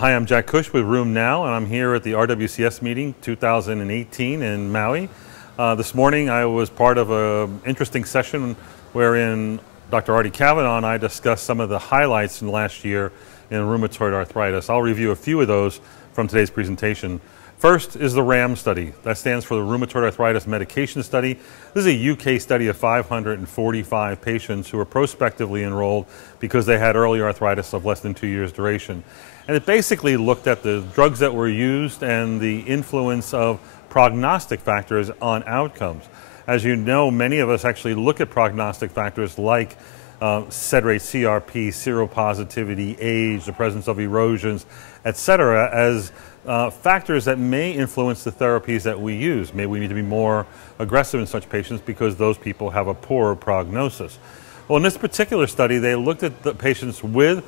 Hi, I'm Jack Cush with RheumNow, and I'm here at the RWCS meeting 2018 in Maui. This morning I was part of an interesting session wherein Dr. Artie Cavanaugh and I discussed some of the highlights in last year in rheumatoid arthritis. I'll review a few of those from today's presentation. First is the RAM study. That stands for the Rheumatoid Arthritis Medication Study. This is a UK study of 545 patients who were prospectively enrolled because they had early arthritis of less than 2 years duration. And it basically looked at the drugs that were used and the influence of prognostic factors on outcomes. As you know, many of us actually look at prognostic factors like SED rate, CRP, seropositivity, age, the presence of erosions, etc., as factors that may influence the therapies that we use. Maybe we need to be more aggressive in such patients because those people have a poorer prognosis. Well, in this particular study, they looked at the patients with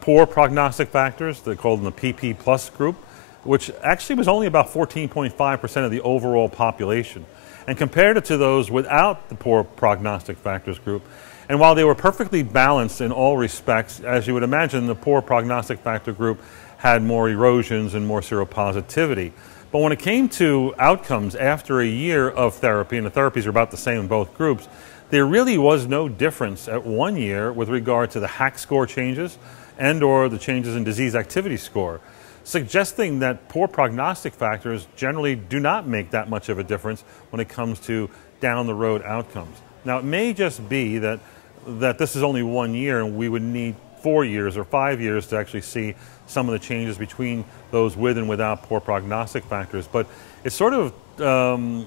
poor prognostic factors. They called them the PP plus group, which actually was only about 14.5% of the overall population, and compared it to those without the poor prognostic factors group. And while they were perfectly balanced in all respects, as you would imagine, the poor prognostic factor group had more erosions and more seropositivity. But when it came to outcomes after a year of therapy, and the therapies are about the same in both groups, there really was no difference at 1 year with regard to the HAQ score changes and or the changes in disease activity score, suggesting that poor prognostic factors generally do not make that much of a difference when it comes to down the road outcomes. Now, it may just be that this is only 1 year and we would need 4 years or 5 years to actually see some of the changes between those with and without poor prognostic factors. But it sort of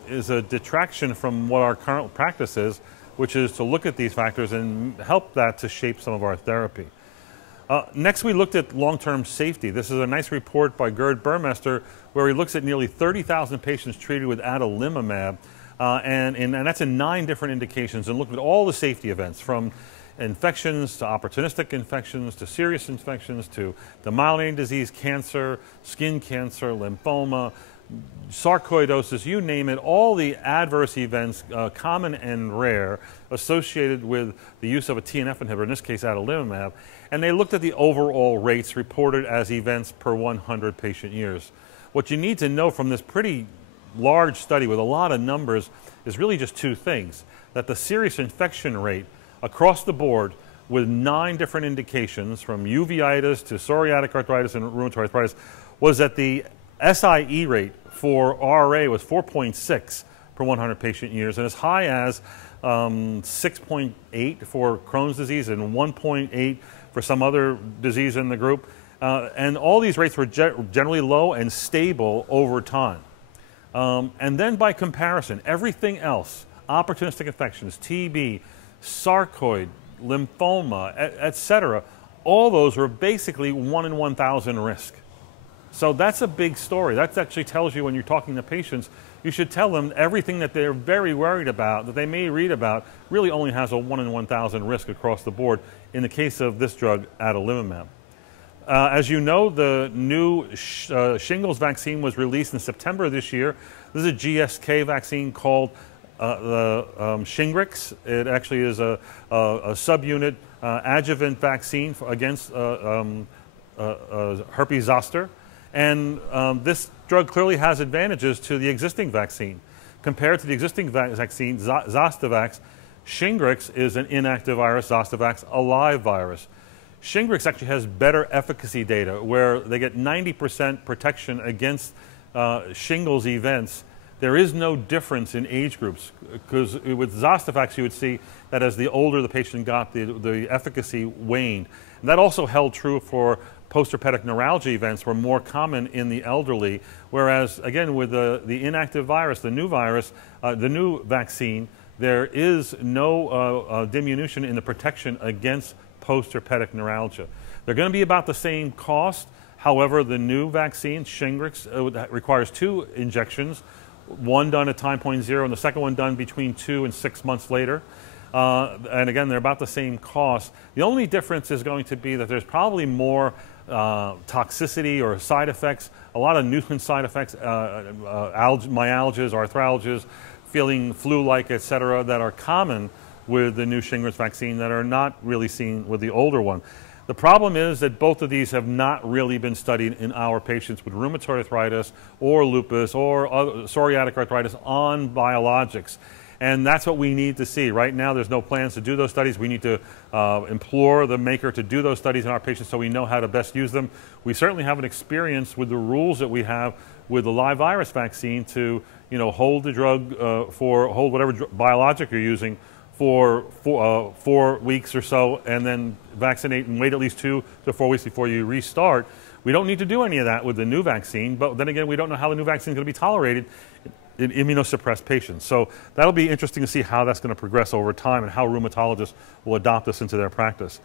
is a detraction from what our current practice is, which is to look at these factors and help that to shape some of our therapy. Next, we looked at long-term safety. This is a nice report by Gerd Burmester where he looks at nearly 30,000 patients treated with adalimumab, and that's in 9 different indications, and looked at all the safety events from infections to opportunistic infections to serious infections to demyelinating disease, cancer, skin cancer, lymphoma, sarcoidosis, you name it, all the adverse events, common and rare, associated with the use of a TNF inhibitor, in this case adalimumab, and they looked at the overall rates reported as events per 100 patient years. What you need to know from this pretty large study with a lot of numbers is really just 2 things: that the serious infection rate across the board with 9 different indications, from uveitis to psoriatic arthritis and rheumatoid arthritis, was that the SIE rate for RA was 4.6 per 100 patient years, and as high as 6.8 for Crohn's disease and 1.8 for some other disease in the group. And all these rates were generally low and stable over time. And then by comparison, everything else, opportunistic infections, TB, sarcoid, lymphoma, etc., all those were basically 1 in 1,000 risk. So that's a big story. That actually tells you, when you're talking to patients, you should tell them everything that they're very worried about, that they may read about, really only has a 1 in 1,000 risk across the board in the case of this drug, adalimumab. As you know, the new shingles vaccine was released in September of this year. This is a GSK vaccine called the Shingrix. It actually is a subunit adjuvant vaccine against herpes zoster. And this drug clearly has advantages to the existing vaccine. Compared to the existing vaccine, Zostavax, Shingrix is an inactive virus, Zostavax a live virus. Shingrix actually has better efficacy data where they get 90% protection against shingles events. There is no difference in age groups, because with Zostavax you would see that as the older the patient got, the efficacy waned. And that also held true for post-herpetic neuralgia events, were more common in the elderly, whereas again with the inactive virus, the new vaccine, there is no diminution in the protection against post-herpetic neuralgia. They're going to be about the same cost. However, the new vaccine, Shingrix, requires 2 injections, one done at time point 0 and the second one done between 2 and 6 months later. And again, they're about the same cost. The only difference is going to be that there's probably more toxicity or side effects, a lot of nuisance side effects, myalgias, arthralgias, feeling flu-like, etc., that are common with the new Shingrix vaccine that are not really seen with the older one. The problem is that both of these have not really been studied in our patients with rheumatoid arthritis or lupus or psoriatic arthritis on biologics. And that's what we need to see. Right now, there's no plans to do those studies. We need to implore the maker to do those studies in our patients so we know how to best use them. We certainly have an experience with the rules that we have with the live virus vaccine to, hold the drug hold whatever biologic you're using for 4 weeks or so, and then vaccinate and wait at least 2 to 4 weeks before you restart. We don't need to do any of that with the new vaccine, but then again, we don't know how the new vaccine is going to be tolerated in immunosuppressed patients. So that'll be interesting to see how that's going to progress over time and how rheumatologists will adopt this into their practice.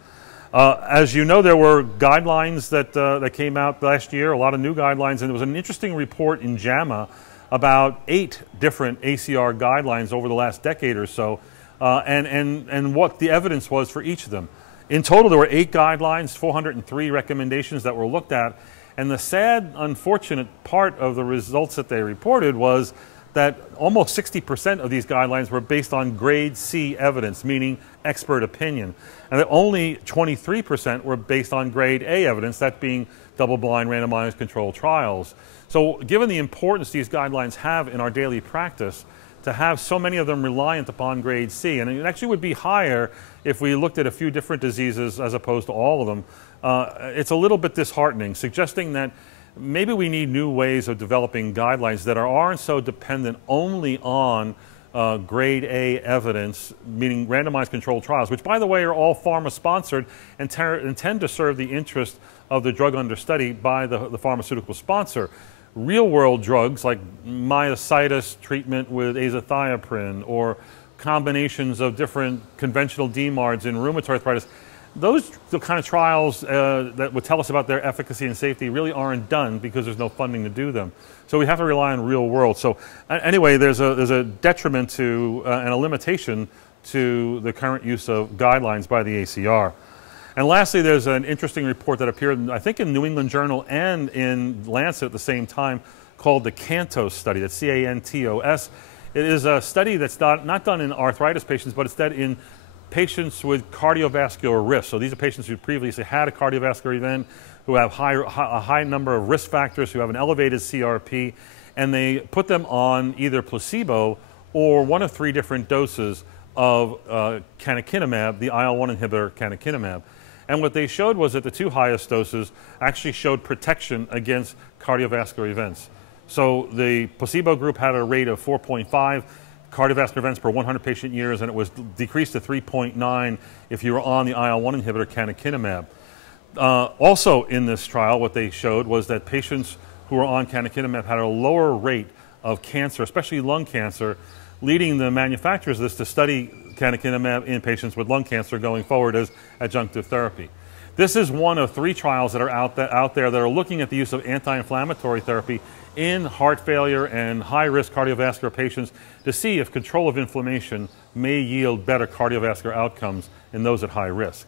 As you know, there were guidelines that came out last year, a lot of new guidelines, and there was an interesting report in JAMA about 8 different ACR guidelines over the last decade or so, and what the evidence was for each of them. In total, there were 8 guidelines, 403 recommendations that were looked at, and the sad, unfortunate part of the results that they reported was that almost 60% of these guidelines were based on grade C evidence, meaning expert opinion, and that only 23% were based on grade A evidence, that being double-blind randomized controlled trials. So given the importance these guidelines have in our daily practice, to have so many of them reliant upon grade C, and it actually would be higher if we looked at a few different diseases as opposed to all of them, it's a little bit disheartening, suggesting that maybe we need new ways of developing guidelines that aren't so dependent only on grade A evidence, meaning randomized controlled trials, which by the way are all pharma-sponsored and tend to serve the interest of the drug under study by the pharmaceutical sponsor. Real-world drugs like myositis treatment with azathioprine or combinations of different conventional DMARDs in rheumatoid arthritis, those the kind of trials that would tell us about their efficacy and safety really aren't done because there's no funding to do them. So we have to rely on real world. So anyway, there's a detriment to and a limitation to the current use of guidelines by the ACR. And lastly, there's an interesting report that appeared, I think, in New England Journal and in Lancet at the same time, called the CANTOS study. That's C-A-N-T-O-S. It is a study that's not done in arthritis patients, but it's done in patients with cardiovascular risk. So these are patients who previously had a cardiovascular event, who have a high number of risk factors, who have an elevated CRP, and they put them on either placebo or one of 3 different doses of canakinumab, the IL-1 inhibitor canakinumab. And what they showed was that the 2 highest doses actually showed protection against cardiovascular events. So the placebo group had a rate of 4.5 cardiovascular events per 100 patient years, and it was decreased to 3.9 if you were on the IL-1 inhibitor canakinumab. Also in this trial, what they showed was that patients who were on canakinumab had a lower rate of cancer, especially lung cancer, leading the manufacturers of this to study canakinumab in patients with lung cancer going forward as adjunctive therapy. This is one of 3 trials that are out there that are looking at the use of anti-inflammatory therapy in heart failure and high-risk cardiovascular patients to see if control of inflammation may yield better cardiovascular outcomes in those at high risk.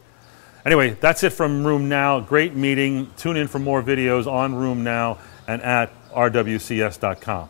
Anyway, that's it from RheumNow. Great meeting. Tune in for more videos on RheumNow and at rwcs.com.